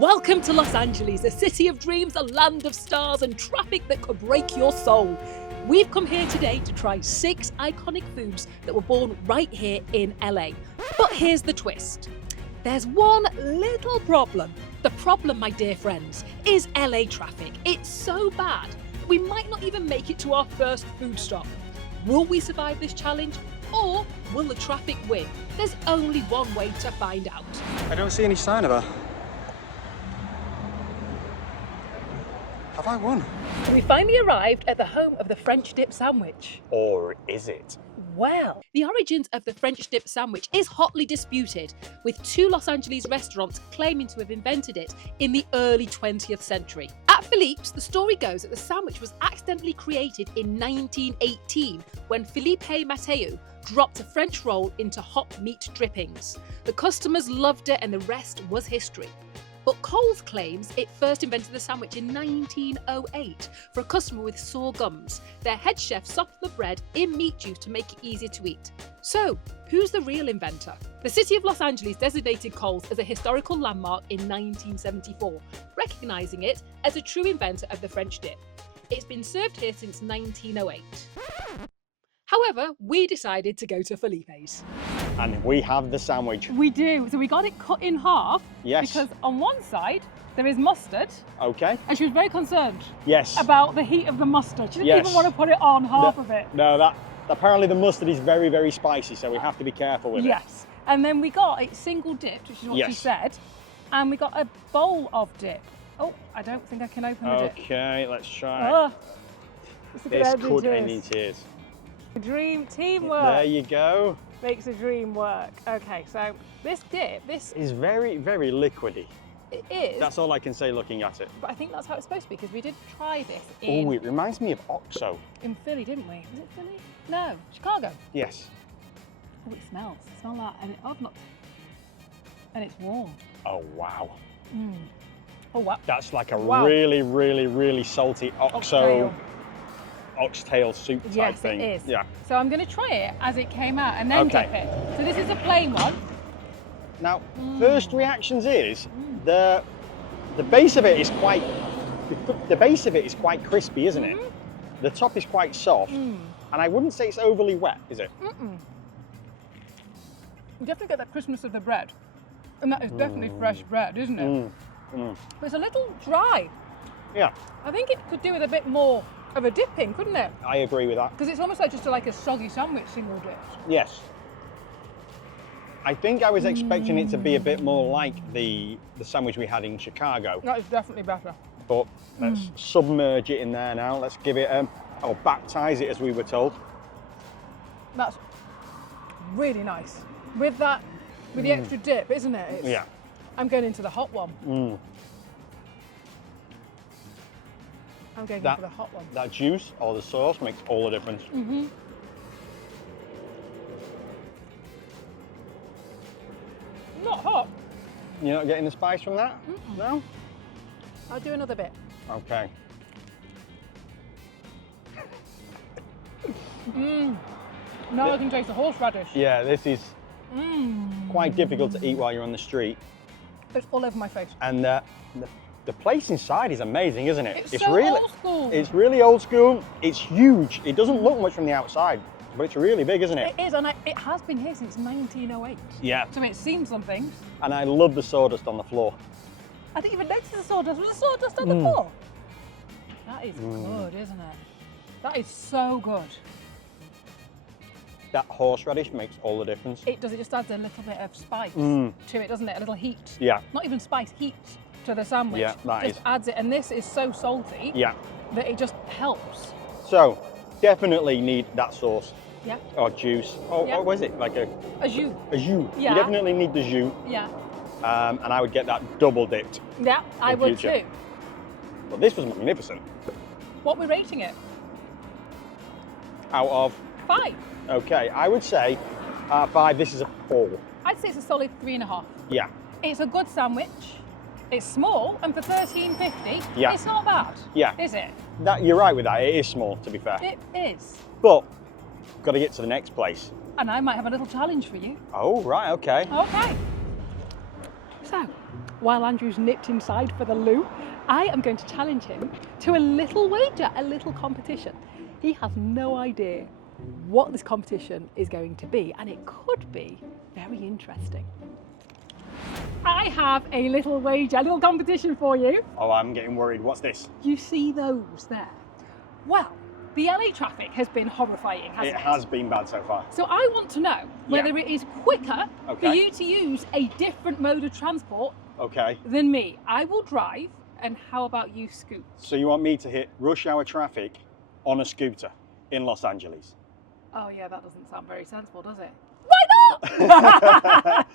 Welcome to Los Angeles, a city of dreams, a land of stars and traffic that could break your soul. We've come here today to try 6 iconic foods that were born right here in LA. But here's the twist. There's one little problem. The problem, my dear friends, is LA traffic. It's so bad, we might not even make it to our first food stop. Will we survive this challenge? Or will the traffic win? There's only one way to find out. I don't see any sign of her. Have I won? We finally arrived at the home of the French dip sandwich. Or is it? Well, the origins of the French dip sandwich is hotly disputed, with 2 Los Angeles restaurants claiming to have invented it in the early 20th century. At Philippe's, the story goes that the sandwich was accidentally created in 1918 when Philippe Mathieu dropped a French roll into hot meat drippings. The customers loved it and the rest was history. But Coles claims it first invented the sandwich in 1908 for a customer with sore gums. Their head chef softened the bread in meat juice to make it easier to eat. So, who's the real inventor? The city of Los Angeles designated Coles as a historical landmark in 1974, recognising it as a true inventor of the French dip. It's been served here since 1908. However, we decided to go to Felipe's. And we have the sandwich. We do. So we got it cut in half. Yes. Because on one side there is mustard. Okay. And she was very concerned. Yes. About the heat of the mustard. She didn't Yes. even want to put it on half of it. No, apparently the mustard is very, very spicy, so we have to be careful with it. Yes. And then we got it single dipped, which is what she said. And we got a bowl of dip. Oh, I don't think I can open the dip. Okay, let's try. This could end in tears. Dream teamwork. There you go. Makes a dream work. Okay, so this dip, this is very, very liquidy. It is. That's all I can say looking at it. But I think that's how it's supposed to be, because we did try this in... Oh, it reminds me of OXO. In Philly, didn't we? Was it Philly? No, Chicago. Yes. Oh, it smells. Smell that, and I've not... And it's warm. Oh, wow. Mm. Oh, wow. That's like a really, really, really salty oxtail soup type thing. Yes, it is. Yeah. So I'm going to try it as it came out and then dip it. So this is a plain one. Now, first reactions is the base of it is quite crispy, isn't it? The top is quite soft, and I wouldn't say it's overly wet, is it? You definitely get that crispness of the bread, and that is definitely fresh bread, isn't it? But it's a little dry. Yeah. I think it could do with a bit more of a dipping, couldn't it? I agree with that. Because it's almost like just like a soggy sandwich, single dip. Yes. I think I was expecting it to be a bit more like the sandwich we had in Chicago. That is definitely better. But let's submerge it in there now. Let's give it or baptize it, as we were told. That's really nice. With the extra dip, isn't it? Yeah. I'm going into the hot one. I'm going for the hot one. That juice or the sauce makes all the difference. Not hot. You're not getting the spice from that? No? I'll do another bit. Okay. Now I can taste the horseradish. Yeah, this is quite difficult to eat while you're on the street. It's all over my face. And the place inside is amazing, isn't it? It's so really old school. It's really old school. It's huge. It doesn't look much from the outside, but it's really big, isn't it? It is, and it has been here since 1908. Yeah. So it's seen some things. And I love the sawdust on the floor. I didn't even notice the sawdust. Was there sawdust on the floor? That is good, isn't it? That is so good. That horseradish makes all the difference. It does. It just adds a little bit of spice to it, doesn't it? A little heat. Yeah. Not even spice, heat to the sandwich. Yeah, that just adds it. And this is so salty that it just helps. So, definitely need that sauce. Yeah. Or juice. Or what is it? Like a jus. A jus. Yeah. You definitely need the jus. Yeah. And I would get that double dipped. Yeah, I would too. Well, this was magnificent. What are we rating it? Out of? 5. Okay, I would say 5, this is a 4. I'd say it's a solid 3.5. Yeah. It's a good sandwich. It's small, and for $13.50, Yeah. it's not bad. Yeah. Is it? You're right with that, it is small, to be fair. It is. But, got to get to the next place. And I might have a little challenge for you. Oh, right, okay. Okay. So, while Andrew's nipped inside for the loo, I am going to challenge him to a little wager, a little competition. He has no idea what this competition is going to be, and it could be very interesting. I have a little wager, a little competition for you. Oh, I'm getting worried. What's this? You see those there? Well, the LA traffic has been horrifying, hasn't it? It has been bad so far. So I want to know whether it is quicker for Okay. you to use a different mode of transport Okay. than me. I will drive, and how about you scoot? So you want me to hit rush hour traffic on a scooter in Los Angeles? Oh yeah, that doesn't sound very sensible, does it? Why not?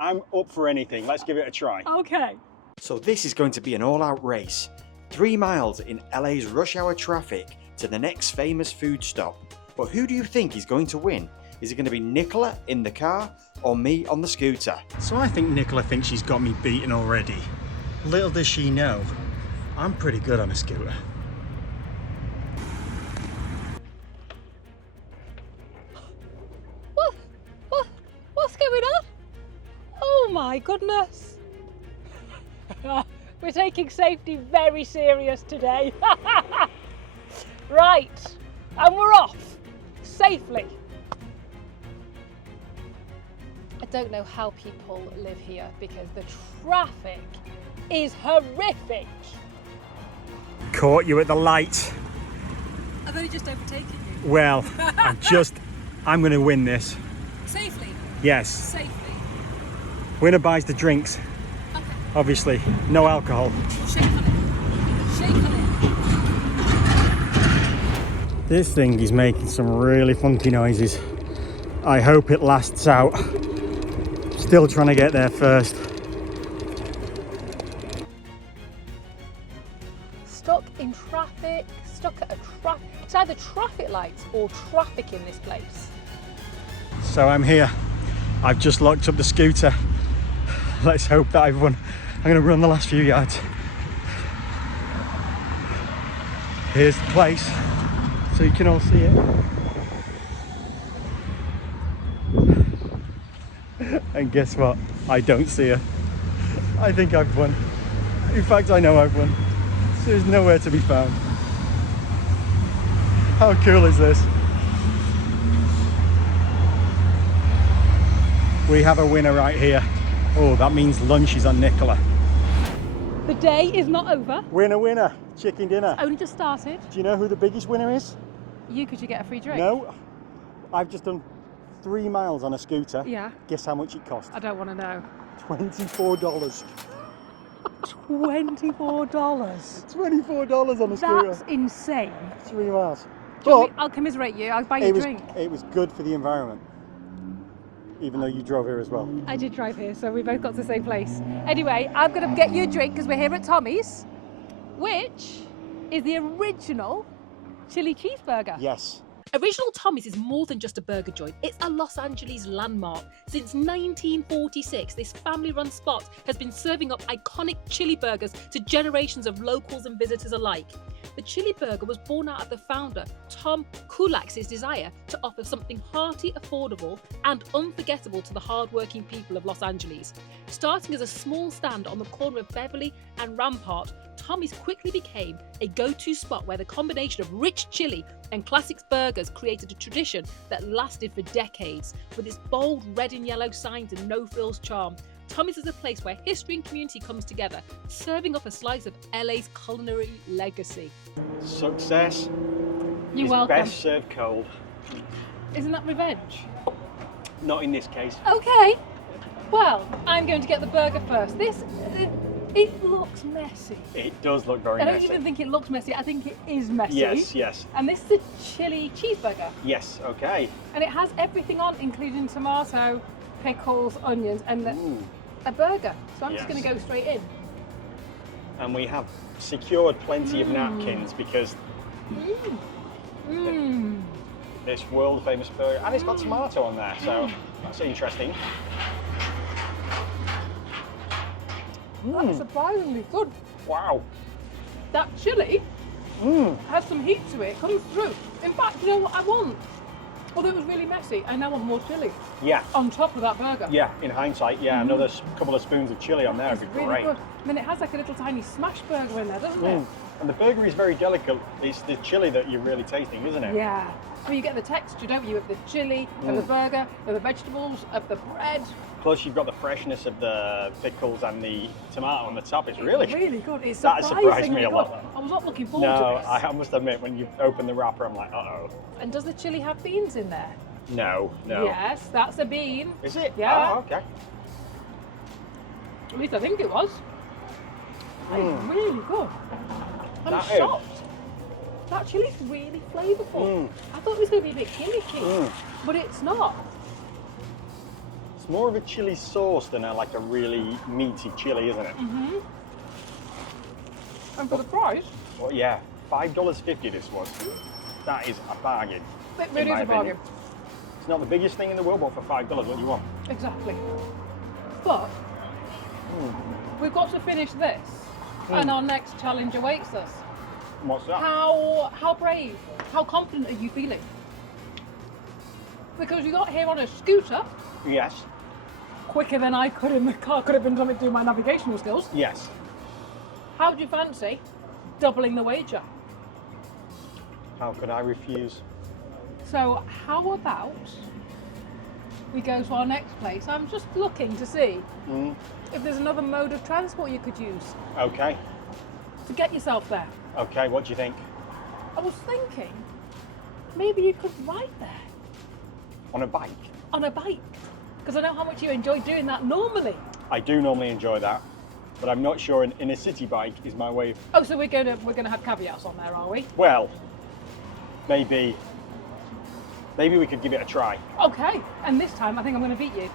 I'm up for anything. Let's give it a try. Okay. So this is going to be an all-out race. 3 miles in LA's rush hour traffic to the next famous food stop. But who do you think is going to win? Is it going to be Nicola in the car or me on the scooter? So I think Nicola thinks she's got me beaten already. Little does she know, I'm pretty good on a scooter. What's going on? Oh my goodness. We're taking safety very serious today. Right, and we're off safely. I don't know how people live here because the traffic is horrific. Caught you at the light. I've only just overtaken you. Well, I'm going to win this. Safely? Yes. Safely. Winner buys the drinks. Okay. Obviously, no alcohol. Shake on it. Shake on it. This thing is making some really funky noises. I hope it lasts out. Still trying to get there first. Stuck in traffic, stuck at a traffic. It's either traffic lights or traffic in this place. So I'm here. I've just locked up the scooter. Let's hope that I've won. I'm going to run the last few yards. Here's the place, so you can all see it. And guess what? I don't see her. I think I've won. In fact, I know I've won. She's nowhere to be found. How cool is this? We have a winner right here. Oh, that means lunch is on Nicola. The day is not over. Winner, winner, chicken dinner. Only just started. Do you know who the biggest winner is? You, could you get a free drink? No. I've just done 3 miles on a scooter. Yeah. Guess how much it cost? I don't want to know. $24. $24. $24 on a scooter. That's insane. 3 miles. Do you want But me- I'll commiserate you. I'll buy you a drink. it was good for the environment. Even though you drove here as well. I did drive here, so we both got to the same place. Anyway, I'm going to get you a drink because we're here at Tommy's, which is the original chili cheeseburger. Yes. Original Tommy's is more than just a burger joint, it's a Los Angeles landmark. Since 1946, this family-run spot has been serving up iconic chili burgers to generations of locals and visitors alike. The chili burger was born out of the founder, Tom Kulak's desire to offer something hearty, affordable, and unforgettable to the hard-working people of Los Angeles. Starting as a small stand on the corner of Beverly and Rampart, Tommy's quickly became a go-to spot where the combination of rich chili and classic burgers created a tradition that lasted for decades. With its bold red and yellow signs and no-frills charm, Tommy's is a place where history and community comes together, serving up a slice of LA's culinary legacy. Success You're is welcome. best served cold. Isn't that revenge? Not in this case. Okay. Well, I'm going to get the burger first. It looks messy. It does look very I don't messy. even think it looks messy. I think it is messy. Yes, yes, And this is a chili cheeseburger. yes, okay. And it has everything on, including tomato, pickles, onions, and a burger. So I'm just going to go straight in. And we have secured plenty of napkins because this world famous burger, and it's got tomato on there, so that's interesting. That's surprisingly good. Wow. That chili has some heat to it, comes through. In fact, you know what I want? Although it was really messy, I now want more chilli Yeah. on top of that burger. Yeah, in hindsight, yeah, another couple of spoons of chilli on there would It's be really great. good. I mean, it has like a little tiny smash burger in there, doesn't it? And the burger is very delicate. It's the chilli that you're really tasting, isn't it? Yeah. Well, you get the texture, don't you, of the chilli, of the burger, of the vegetables, of the bread. Plus, you've got the freshness of the pickles and the tomato on the top. It's really, Really good. It's that surprisingly surprised me a good. lot. I was not looking forward to No, this. I must admit, when you open the wrapper, I'm like, uh-oh. And does the chilli have beans in there? No. Yes, that's a bean. Is it? Yeah. Oh, okay. At least I think it was. It's really good. I'm That is. shocked. That chili's really flavourful. I thought it was going to be a bit gimmicky, but it's not. It's more of a chili sauce than like a really meaty chili, isn't it? And for the price, Well, yeah, $5.50 this was. That is a bargain. it in really my is a bargain. opinion. It's not the biggest thing in the world, but for $5, what do you want? Exactly. But we've got to finish this, and our next challenge awaits us. What's that? How brave, how confident are you feeling? Because you got here on a scooter, Yes, quicker than I could in the car. Could have been something to do with my navigational skills. yes. How do you fancy doubling the wager? How could I refuse? So how about we go to our next place? I'm just looking to see if there's another mode of transport you could use Okay, to get yourself there. okay, what do you think? I was thinking maybe you could ride there On a bike? on a bike, because I know how much you enjoy doing that normally. I do normally enjoy that, but I'm not sure in a city bike is my way of, Oh, so we're gonna have caveats on there, are we? well, maybe we could give it a try. Okay, and this time I think I'm going to beat you.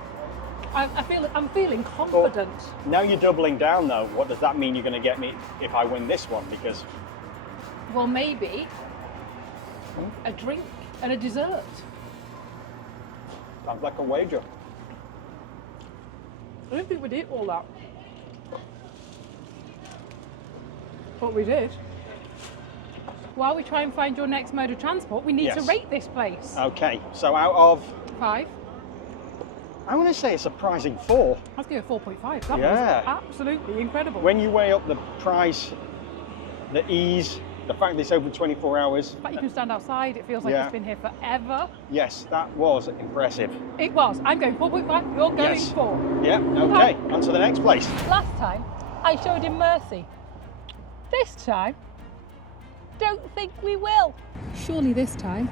I'm feeling confident. Now you're doubling down though, what does that mean you're going to get me if I win this one? Because Well, maybe a drink and a dessert. sounds like a wager. I don't think we did all that. But we did. While we try and find your next mode of transport, we need to Yes. rate this place. Okay, so out of, 5. I want to say a surprising 4. I'll give it a 4.5. That Yeah. was absolutely incredible. When you weigh up the price, the ease, the fact that it's open 24 hours, In fact, you can stand outside. It feels like Yeah. it's been here forever. yes, that was impressive. It was. I'm going 4.5. You're going Yes. 4. Yeah, okay, on to the next place. Last time, I showed him mercy. This time, don't think we will. Surely this time.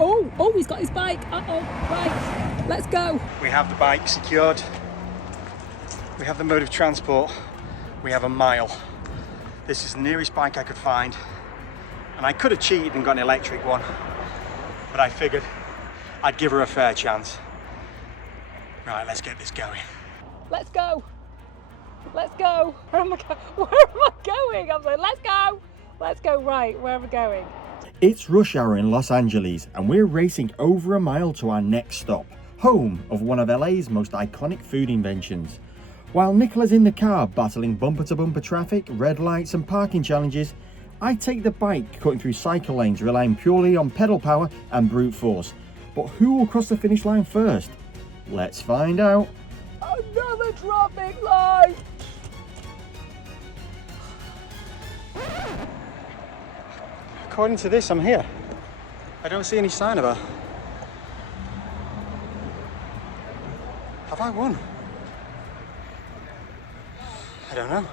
Oh, he's got his bike. Uh-oh, right, let's go. We have the bike secured. We have the mode of transport. We have a mile. This is the nearest bike I could find. And I could have cheated and got an electric one, but I figured I'd give her a fair chance. Right, let's get this going. Let's go. Let's go. Where am I going? I'm like, let's go. Let's go. Right, where am I going? It's rush hour in Los Angeles and we're racing over a mile to our next stop, home of one of LA's most iconic food inventions. While Nicola's in the car battling bumper to bumper traffic, red lights and parking challenges, I take the bike cutting through cycle lanes relying purely on pedal power and brute force. But who will cross the finish line first? Let's find out. Another traffic light. According to this, I'm here. I don't see any sign of her. Have I won? I don't know.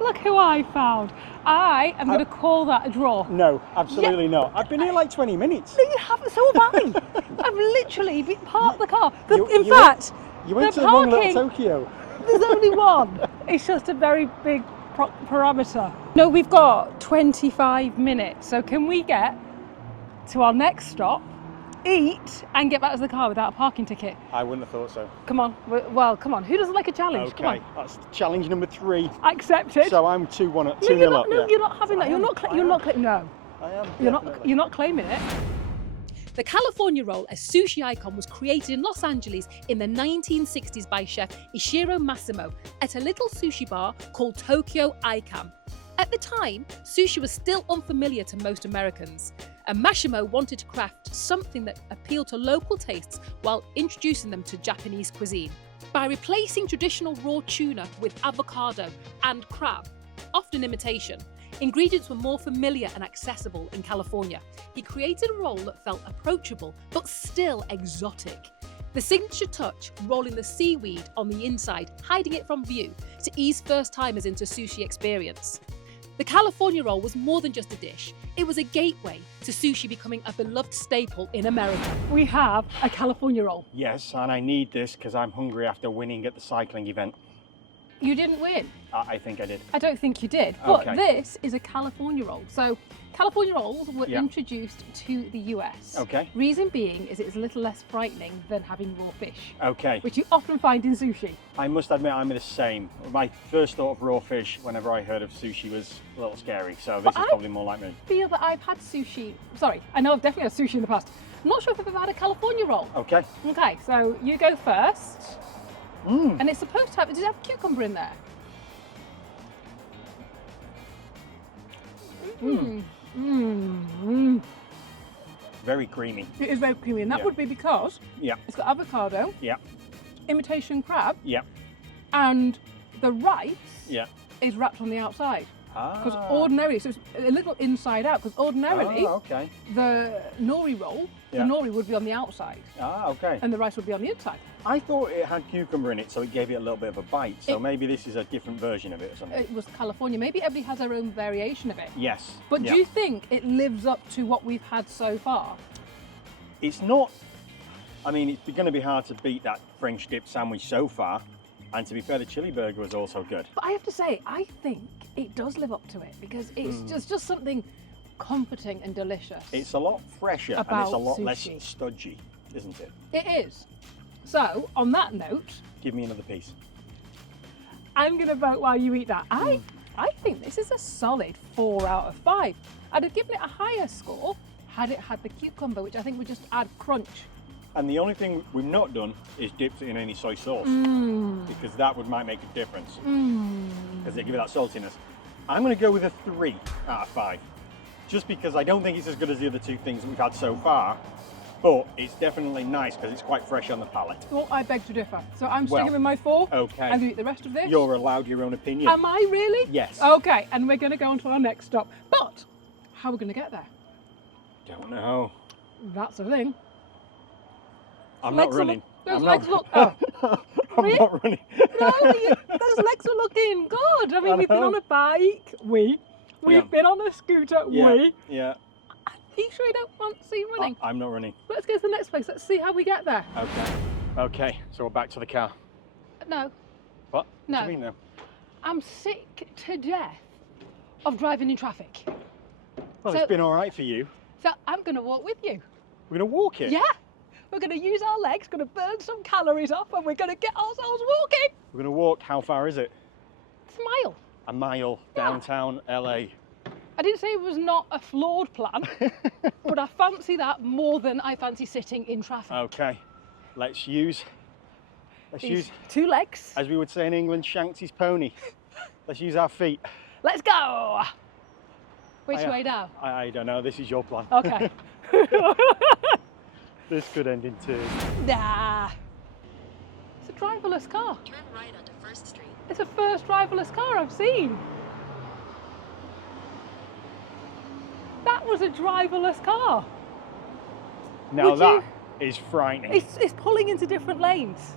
Look who I found. I am going to call that a draw. No, absolutely not. I've been here like 20 minutes. No, you haven't. So have I. I've literally parked the car. You fact, You went the to the wrong parking- little Tokyo. there's only one. It's just a very big parameter. No, we've got 25 minutes. So can we get to our next stop, eat, and get back to the car without a parking ticket? I wouldn't have thought so. Come on. Well, come on. Who doesn't like a challenge? Come Okay, on. that's challenge number 3. Accepted. So I'm 2-1 up, 2-0 no, you're not, up. no, yeah. you're not having that. You're not. You're not. No. I am. You're not claiming it. The California roll, a sushi icon, was created in Los Angeles in the 1960s by chef Ishiro Massimo at a little sushi bar called Tokyo Icam. At the time, sushi was still unfamiliar to most Americans. and Massimo wanted to craft something that appealed to local tastes while introducing them to Japanese cuisine. By replacing traditional raw tuna with avocado and crab, often imitation, ingredients were more familiar and accessible in California. He created a roll that felt approachable but still exotic. The signature touch, rolling the seaweed on the inside, hiding it from view to ease first-timers into sushi experience. The California roll was more than just a dish. It was a gateway to sushi becoming a beloved staple in America. We have a California roll. Yes, and I need this because I'm hungry after winning at the cycling event. You didn't win. I think I did. I don't think you did, but Okay. this is a California roll. So California rolls were Yeah. introduced to the US. Okay. Reason being is it's a little less frightening than having raw fish, Okay. which you often find in sushi. I must admit I'm the same. My first thought of raw fish whenever I heard of sushi was a little scary, so this is probably more like me. I feel that I've had sushi, sorry, I know I've definitely had sushi in the past. I'm not sure if I've ever had a California roll. Okay. Okay, so you go first. And it's supposed to have, does it have cucumber in there? Very creamy. It is very creamy, and that Yeah. would be because Yeah. it's got avocado, Yeah. imitation crab, Yeah. and the rice Yeah. is wrapped on the outside. Because Ah. ordinarily, so it's a little inside out, because ordinarily Oh, okay. the nori roll, Yeah. the nori would be on the outside Ah, okay. and the rice would be on the inside. I thought it had cucumber in it, so it gave it a little bit of a bite. So It- maybe this is a different version of it or something. It was California. Maybe everybody has their own variation of it. Yes. But yeah. do you think it lives up to what we've had so far? It's not. I mean, it's going to be hard to beat that French dip sandwich so far. And to be fair, the chili burger was also good. But I have to say, I think it does live up to it because it's just something comforting and delicious. It's a lot fresher and it's About a lot less sushi. studgy, isn't it? It is. So, on that note, Give me another piece. I'm going to vote while you eat that. I think this is a solid 4 out of 5. I'd have given it a higher score had it had the cucumber, which I think would just add crunch. And the only thing we've not done is dipped it in any soy sauce because that might make a difference because they give it that saltiness. I'm going to go with a 3 out of 5 just because I don't think it's as good as the other two things that we've had so far, but it's definitely nice because it's quite fresh on the palate. Well, I beg to differ. So I'm sticking Well, with my 4. okay. I'm going to eat the rest of this. You're allowed your own opinion. Am I really? Yes. Okay, and we're going to go on to our next stop. But how are we going to get there? Don't know. That's the thing. I'm Legs not running. Those I'm legs not, look. I'm Really? not running. No, those legs are looking good. I mean, I we've been know. on a bike. We've Yeah. been on a scooter. Yeah. Yeah. Are you sure you don't fancy running? I'm not running. Let's go to the next place. Let's see how we get there. Okay. Okay, so we're back to the car. No, What? No. What do you mean now? I'm sick to death of driving in traffic. Well, So- it's been all right for you. So I'm going to walk with you. We're going to walk it. Yeah. We're going to use our legs, going to burn some calories off, and we're going to get ourselves walking. We're going to walk. How far is it? It's a mile. A mile downtown LA. I didn't say it was not a flawed plan, but I fancy that more than I fancy sitting in traffic. Okay. Let's use, These 2 legs. as we would say in England, Shanks' pony. Let's use our feet. Let's go. Which I- way now? I don't know. This is your plan. Okay. This could end in tears. Nah. It's a driverless car. Turn right onto First Street. It's the first driverless car I've seen. That was a driverless car. Now Would that is frightening. It's pulling into different lanes.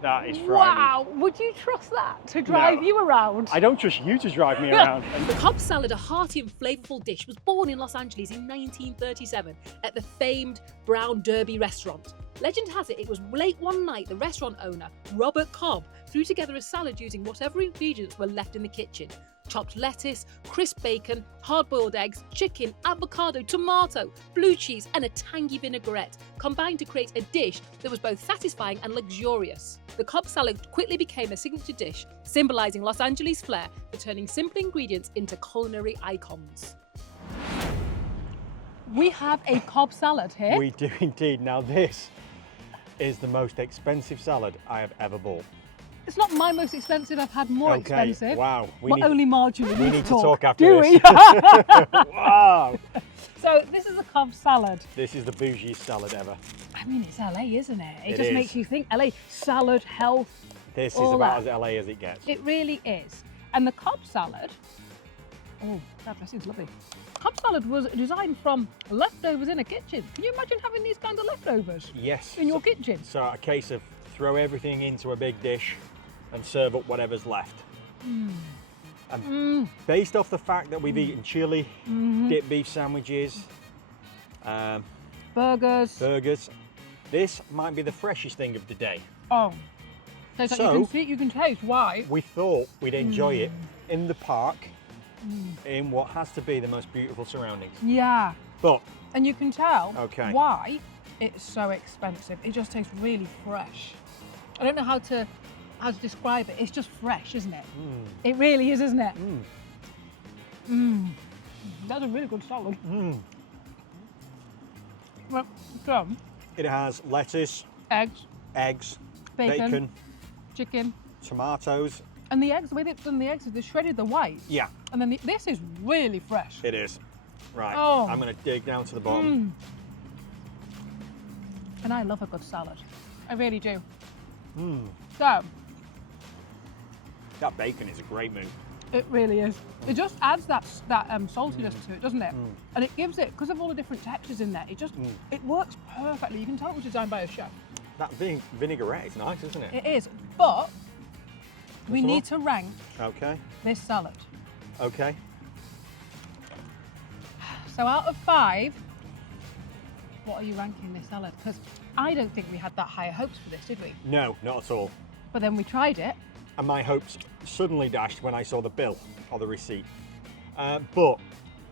That is frightening. Wow. Would you trust that to drive No. you around? I don't trust you to drive me around. The Cobb salad, a hearty and flavourful dish, was born in Los Angeles in 1937 at the famed Brown Derby restaurant. Legend has it was late one night the restaurant owner, Robert Cobb, threw together a salad using whatever ingredients were left in the kitchen. Chopped lettuce, crisp bacon, hard-boiled eggs, chicken, avocado, tomato, blue cheese and a tangy vinaigrette combined to create a dish that was both satisfying and luxurious. The Cobb salad quickly became a signature dish, symbolising Los Angeles' flair for turning simple ingredients into culinary icons. We have a Cobb salad here. We do indeed. Now this is the most expensive salad I have ever bought. It's not my most expensive. I've had more expensive. Wow. Only marginally. We need to talk after Do this. we? Wow. So this is a cob salad. This is the bougiest salad ever. I mean, it's LA, isn't it? It It just is. makes you think LA, salad, health. This is all about that. as LA as it gets. It really is. And the cob salad, oh, that seems lovely. Cob salad was designed from leftovers in a kitchen. Can you imagine having these kinds of leftovers Yes. in your kitchen? So a case of throw everything into a big dish and serve up whatever's left. And based off the fact that we've eaten chili, dip beef sandwiches, Burgers. burgers, this might be the freshest thing of the day. Oh. So, it's like So- you can see, you can taste why. We thought we'd enjoy it in the park in what has to be the most beautiful surroundings. Yeah. But And you can tell Okay. why it's so expensive. It just tastes really fresh. I don't know how to describe it. It's just fresh, isn't it? It really is, isn't it? That's a really good salad. Well, so, it has lettuce, eggs, eggs, bacon, chicken, tomatoes. and the eggs. The way they've done the eggs is they shredded the white, Yeah, and then this is really fresh. it is. Right, Oh. I'm going to dig down to the bottom. And I love a good salad. I really do. So, That bacon is a great move. it really is. It just adds that saltiness to it, doesn't it? And it gives it, because of all the different textures in there, it just it works perfectly. You can tell it was designed by a chef. That vinaigrette is nice, isn't it? It is, but we the need to rank Okay, this salad. okay. So out of 5, what are you ranking this salad? Because I don't think we had that high hopes for this, did we? No, not at all. But then we tried it. And my hopes suddenly dashed when I saw the bill or the receipt. But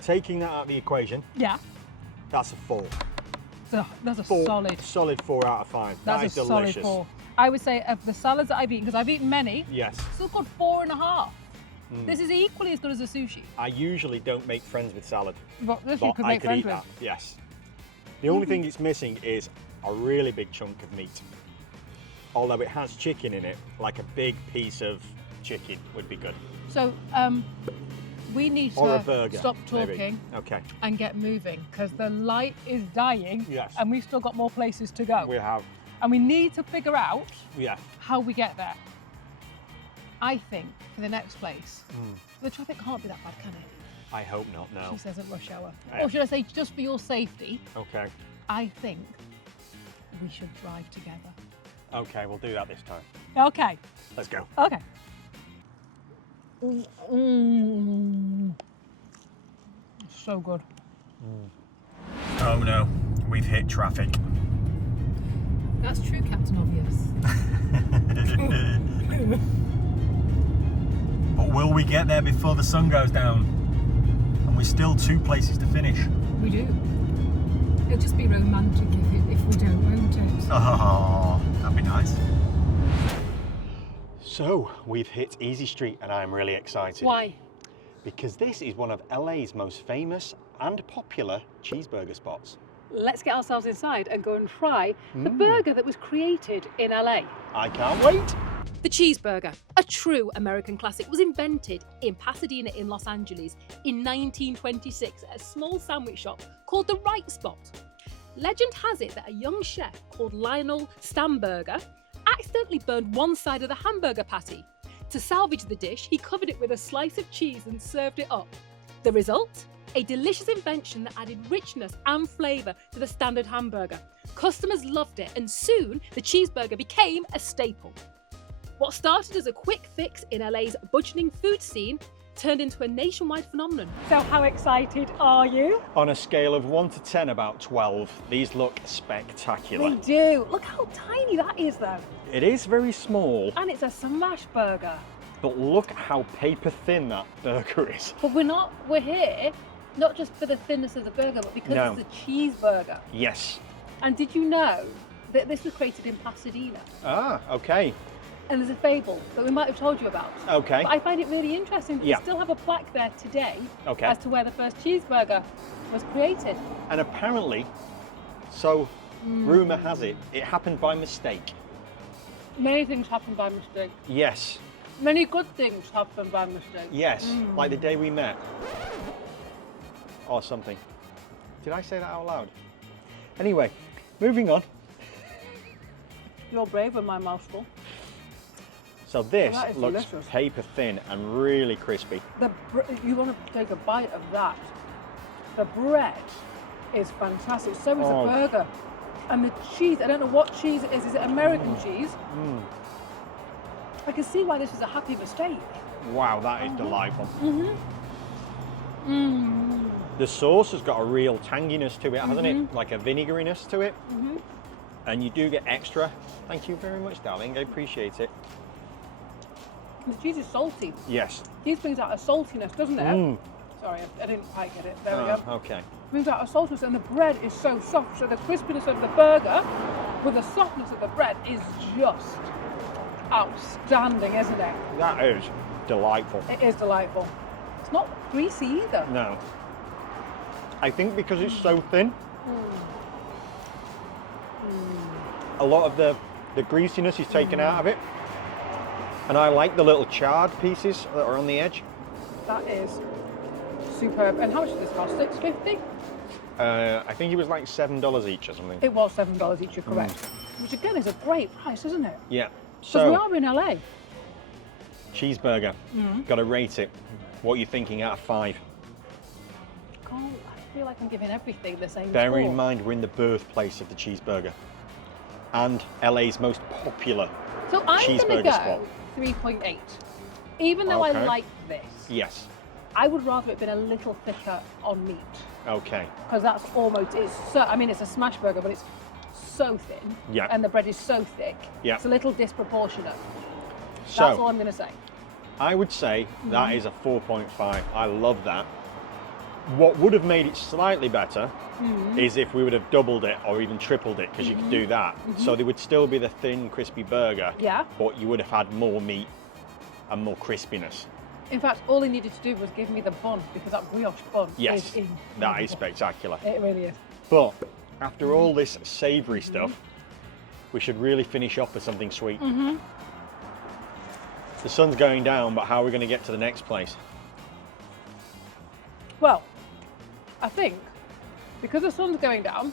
taking that out of the equation, Yeah. that's a 4. So that's a Four, solid. 4 out of 5. That's That is a delicious. solid 4. I would say of the salads that I've eaten, because I've eaten many, Yes. still got 4.5. This is equally as good as a sushi. I usually don't make friends with salad, But this you but could I make could friends eat with. that. Yes. The only thing it's missing is a really big chunk of meat. Although it has chicken in it, like a big piece of chicken would be good. So we need Or a to burger. stop maybe. talking Okay. and get moving, because the light is dying. Yes. And we've still got more places to go. We have. And we need to figure out Yeah. how we get there. I think for the next place, the traffic can't be that bad, can it? I hope not. No. She says at rush hour. Yeah. Or should I say, just for your safety, Okay. I think we should drive together. Okay, we'll do that this time. Okay. Let's go. Okay. So good. Oh no, we've hit traffic. That's true, Captain Obvious. But will we get there before the sun goes down? And we're still 2 places to finish. We do. It'll just be romantic if we don't, won't it? Oh, that'd be nice. So, we've hit Easy Street and I'm really excited. Why? Because this is one of LA's most famous and popular cheeseburger spots. Let's get ourselves inside and go and try the burger that was created in LA. I can't wait. The cheeseburger, a true American classic, was invented in Pasadena in Los Angeles in 1926 at a small sandwich shop called the Right Spot. Legend has it that a young chef called Lionel Stamberger accidentally burned one side of the hamburger patty. To salvage the dish, he covered it with a slice of cheese and served it up. The result? A delicious invention that added richness and flavour to the standard hamburger. Customers loved it, and soon the cheeseburger became a staple. What started as a quick fix in LA's budgeting food scene turned into a nationwide phenomenon. So how excited are you? On a scale of 1 to 10, about 12, these look spectacular. They do. Look how tiny that is though. It is very small, And it's a smash burger. but look how paper thin that burger is. But we're here not just for the thinness of the burger, but because No. it's a cheeseburger. Yes. And did you know that this was created in Pasadena? Ah, okay. And there's a fable that we might have told you about. Okay. But I find it really interesting that Yeah. we still have a plaque there today Okay. as to where the first cheeseburger was created. And apparently, so rumour has it, it happened by mistake. Many things happen by mistake. Yes. Many good things happen by mistake. Yes. Like the day we met. Or something. Did I say that out loud? Anyway, moving on. You're brave with my mouthful. So this That is looks delicious. paper thin and really crispy. You want to take a bite of that. The bread is fantastic. So is Oh. the burger. And the cheese, I don't know what cheese it is. Is it American cheese? I can see why this is a happy mistake. Wow, that is delightful. The sauce has got a real tanginess to it, hasn't it? Like a vinegariness to it. And you do get extra. Thank you very much, darling. I appreciate it. The cheese is salty. Yes. Cheese brings out a saltiness, doesn't it? Sorry, I didn't quite get it. There we go. Okay. Brings out a saltiness, and the bread is so soft. So the crispiness of the burger with the softness of the bread is just outstanding, isn't it? That is delightful. It is delightful. It's not greasy either. No. I think because it's so thin, a lot of the greasiness is taken out of it. And I like the little charred pieces that are on the edge. That is superb. And how much does this cost? $6.50? I think it was like $7 each or something. It was $7 each, you're correct. Which again is a great price, isn't it? Yeah. Because we So, are in LA. cheeseburger. Got to rate it. What are you thinking out of 5? I feel like I'm giving everything the same Bear score. in mind we're in the birthplace of the cheeseburger. And LA's most popular. So I'm going to cheeseburger go spot. 3.8. Even though I Okay. like this, Yes. I would rather it been a little thicker on meat. Okay. Because that's almost, it's so, I mean, it's a smash burger, but it's so thin. Yeah. And the bread is so thick. Yeah. It's a little disproportionate. So, That's all I'm going to say. I would say that is a 4.5. I love that. What would have made it slightly better is if we would have doubled it or even tripled it, because you could do that. So there would still be the thin, crispy burger, Yeah. but you would have had more meat and more crispiness. In fact, all he needed to do was give me the bun, because that brioche bun Yes, is incredible. that is spectacular. It really is. But after all this savoury stuff, we should really finish off with something sweet. The sun's going down, but how are we going to get to the next place? Well, I think because the sun's going down,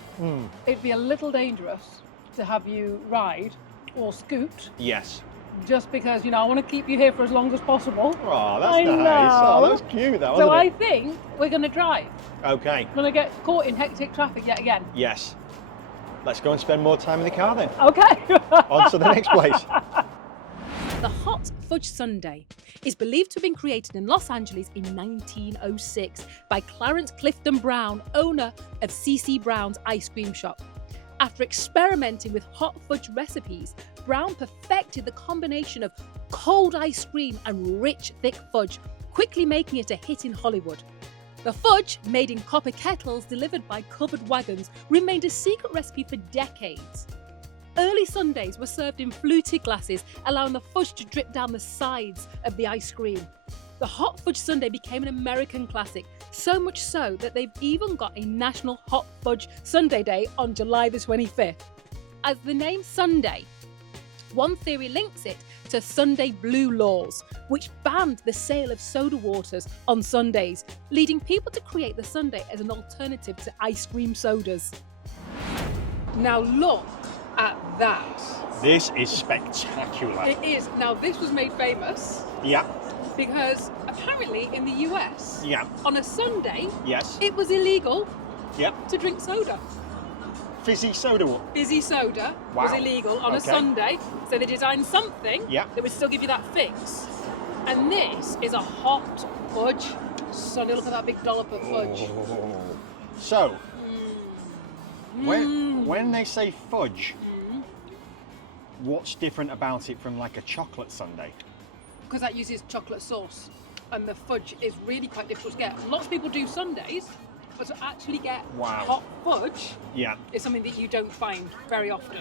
it'd be a little dangerous to have you ride or scoot, Yes. just because, you know, I want to keep you here for as long as possible. Oh, that's I nice. know. Oh, that was cute, that So wasn't I it? think we're going to drive. Okay. We're going to get caught in hectic traffic yet again. Yes. Let's go and spend more time in the car then. Okay. On to the next place. The hot fudge sundae is believed to have been created in Los Angeles in 1906 by Clarence Clifton Brown, owner of C.C. Brown's ice cream shop. After experimenting with hot fudge recipes, Brown perfected the combination of cold ice cream and rich, thick fudge, quickly making it a hit in Hollywood. The fudge, made in copper kettles delivered by covered wagons, remained a secret recipe for decades. Early sundaes were served in fluted glasses, allowing the fudge to drip down the sides of the ice cream. The hot fudge sundae became an American classic, so much so that they've even got a National Hot Fudge Sundae Day on July the 25th. As the name Sundae, one theory links it to Sunday Blue laws, which banned the sale of soda waters on Sundays, leading people to create the sundae as an alternative to ice cream sodas. Now look at that. This is spectacular. It is. Now this was made famous Yeah. because apparently in the US, Yeah. on a Sunday, Yes. it was illegal Yep. to drink soda. Fizzy soda. Fizzy soda was Wow. illegal on a Okay. Sunday, so they designed something Yeah. that would still give you that fix. And this is a hot fudge. Sonny, look at that big dollop of fudge. So, when they say fudge, what's different about it from like a chocolate sundae? Because that uses chocolate sauce, and the fudge is really quite difficult to get. Lots of people do sundaes, but to actually get Wow. hot fudge Yeah. is something that you don't find very often.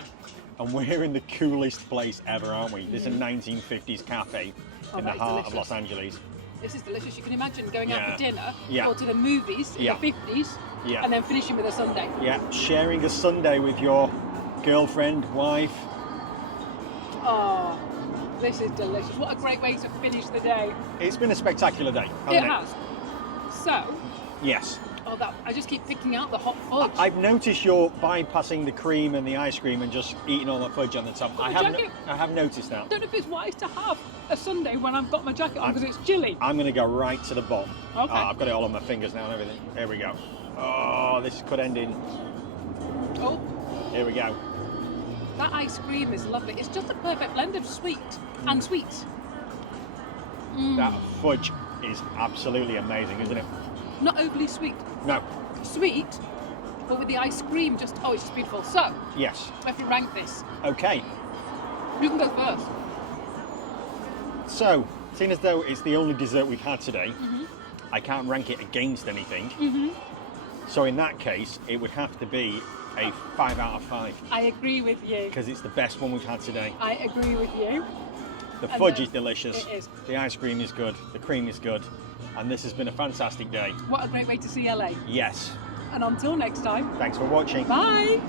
And we're in the coolest place ever, aren't we? This is a 1950s cafe Oh, in the that is heart of delicious. Los Angeles. This is delicious. You can imagine going out Yeah. for dinner Yeah. or to the movies in Yeah. the 50s Yeah. and then finishing with a sundae. Yeah, sharing a sundae with your girlfriend, wife. Oh, this is delicious. What a great way to finish the day. It's been a spectacular day, hasn't It has. So, Yes. I just keep picking out the hot fudge. I've noticed you're bypassing the cream and the ice cream and just eating all the fudge on the top. I have noticed that. I don't know if it's wise to have a sundae when I've got my jacket on because it's chilly. I'm going to go right to the bottom. Okay. I've got it all on my fingers now and everything. Here we go. Oh, this could end in... Oh, Here we go. that ice cream is lovely. It's just a perfect blend of sweet and sweet. That fudge is absolutely amazing, isn't it? Not overly sweet. No. Sweet, but with the ice cream it's just beautiful. So, Yes. I have to rank this. Okay. You can go first. So, seeing as though it's the only dessert we've had today, I can't rank it against anything. So in that case, it would have to be a 5 out of 5 I agree with you. because it's the best one we've had today. I agree with you. The And fudge the- is delicious. it is. The ice cream is good. The cream is good. And this has been a fantastic day. What a great way to see LA. Yes. And until next time, Thanks for watching. bye.